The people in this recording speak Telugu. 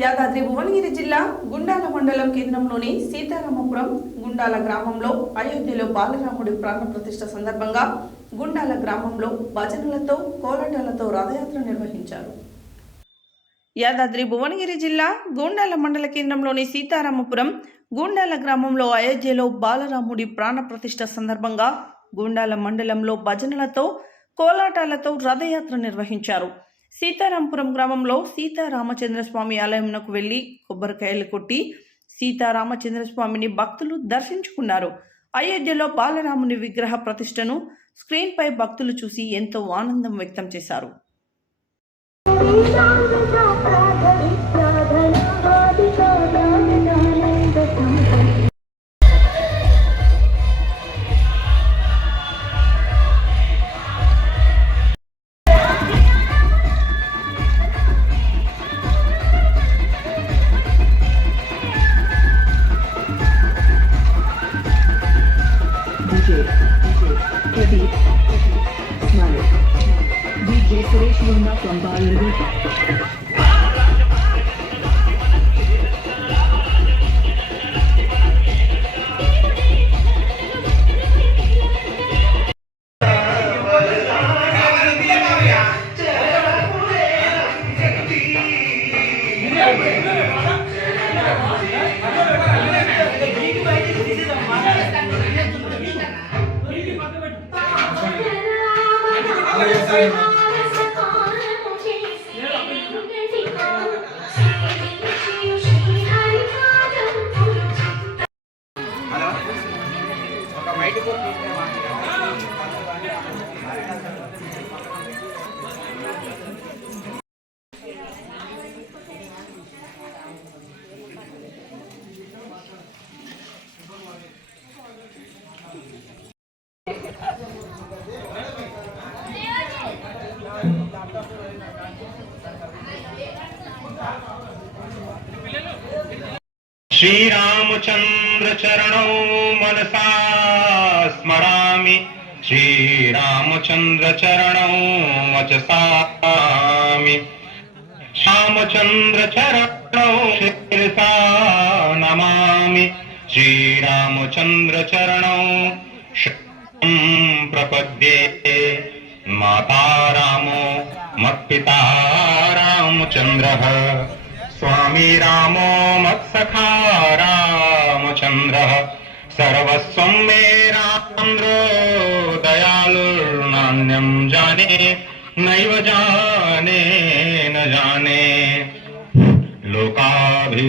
యాదాద్రి భువనగిరి జిల్లా గుండాల మండలం కేంద్రంలోని సీతారామపురం గుండాల గ్రామంలో అయోధ్యలో బాలరాముడి ప్రాణ ప్రతిష్ఠ సందర్భంగా గుండాల గ్రామంలో భజనలతో కోలాటాలతో రథయాత్ర నిర్వహించారు. యాదాద్రి భువనగిరి జిల్లా గుండాల మండల కేంద్రంలోని సీతారామపురం గుండాల గ్రామంలో అయోధ్యలో బాలరాముడి ప్రాణ ప్రతిష్ఠ సందర్భంగా గుండాల మండలంలో భజనలతో కోలాటాలతో రథయాత్ర నిర్వహించారు. సీతారాంపురం గ్రామంలో సీతారామచంద్రస్వామి ఆలయంకు వెళ్లి కొబ్బరికాయలు కొట్టి సీతారామచంద్రస్వామిని భక్తులు దర్శించుకున్నారు. అయోధ్యలో బాలరాముని విగ్రహ ప్రతిష్టను స్క్రీన్ పై భక్తులు చూసి ఎంతో ఆనందం వ్యక్తం చేశారు. Pradeep, Smile, DJ Suresh Munda from Balarvi. Shri Ramchandra चरणौ मनसा स्मरामि, श्री रामचंद्र चरणौ वचसा स्मरामि, रामचंद्र चरणौ शिरसा नमामि, श्री रामचंद्र चरणौ शरणं प्रपद्ये। माता रामो मत्पिता रामचंद्रः, स्वामी रामो मत्सखा रामचंद्रः, सर्वस्वं मे रामचंद्रो दयालुर्नान्यं जाने नैव जाने न जाने। लोकाभिरामम्